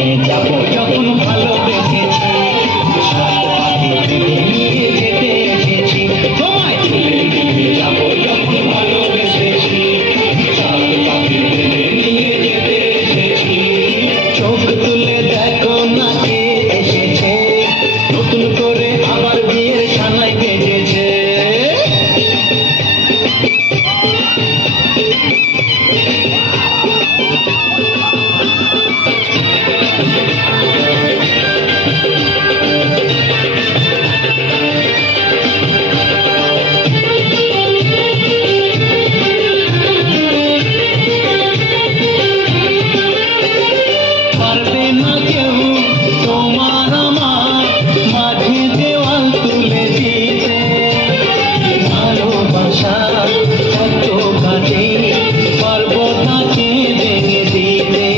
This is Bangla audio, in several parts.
নিয়ে যাবো যখন ভালোবেসেছি, সাত পাখি তুলে নিয়ে যেতে এসেছি, তোমায় তুলে নিয়ে যাবো যখন ভালোবেসেছি, সাত পাখি তুলে নিয়ে যেতে এসেছি। চোখ তুলে দেখো না কে এসেছে, নতুন করে আবার বিয়ের সানাই বেজেছে। পারবে না কেউ তোমার আমার মাঝে দেওয়াল তুলে দিতে, ভালোবাসা এত কাছে পারবো তাকে ভেঙে দিতে।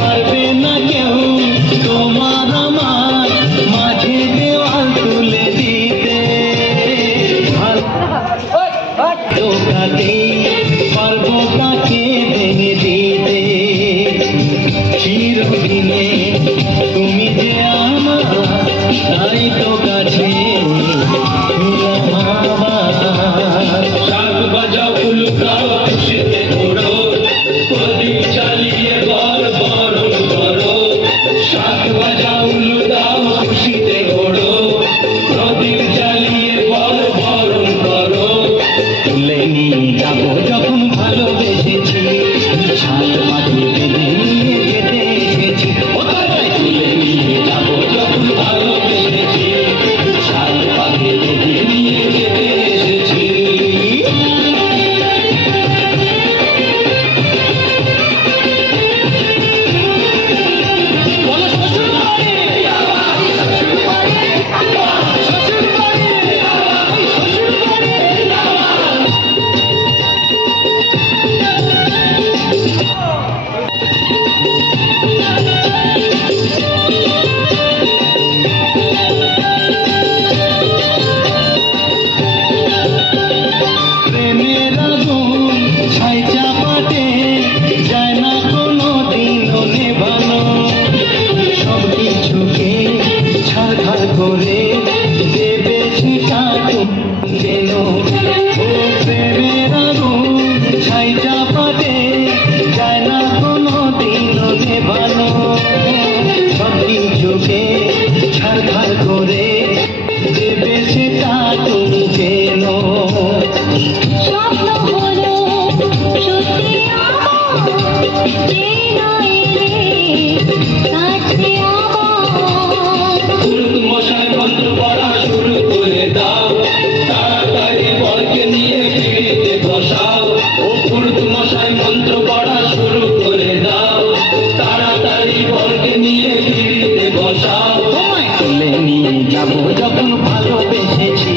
পারবে না কেউ তোমার আমার মাঝে দেওয়াল তুলে দিতে, ভালো কাছে পারবো তাকে ভেঙে দিতে। চিরদিনে তুমি যে আমার, তাই তো কাছে শাক বাজাও উলুকাও খুশিতে ঘোরো, প্রদীপ জ্বালিয়ে বর বরণ করো। শাক বাজাও উলুকাও খুশিতে ঘোরো, প্রদীপ জ্বালিয়ে বর বরণ করো। তুলে নিয়ে যাবো যখন ভালোবেসেছি, সাত পাখি বেঁধে নিয়ে যেতে এসেছি। কোথায় তুলে নিয়ে যাবো যখন ভালোবেসেছি, সাত পাখি বেঁধে নিয়ে যেতে এসেছি। বলো শ্বশুর বাড়ি, শ্বশুর বাড়ি, শ্বশুর বাড়ি, শ্বশুর বাড়ি। প্রেমের আগুন ছাই চাপাতে যায় না কোনো দিনও নেভানো, সব কিছুকে ছাড়খাড় করে দেবে সেটা তুমি যেন। ও প্রেমের আগুন ছাই চাপাতে যায় না কোনো দিনও নেভানো, সব কিছুকে ছাড়খাড় করে দেবে সেটা তুমি যেন। স্বপ্ন হলো সত্যি আমার, যে নয় রে কাছে আমার। পুরুত মশাই মন্ত্র পড়া শুরু করে দাও, তাড়াতাড়ি বরকে নিয়ে পিড়িতে বসাও। ও পুরুত মশাই মন্ত্র পড়া শুরু করে দাও, তাড়াতাড়ি বরকে নিয়ে পিড়িতে বসাও। তোমায় তুলে নিয়ে যাবো যখন ভালোবেসেছি,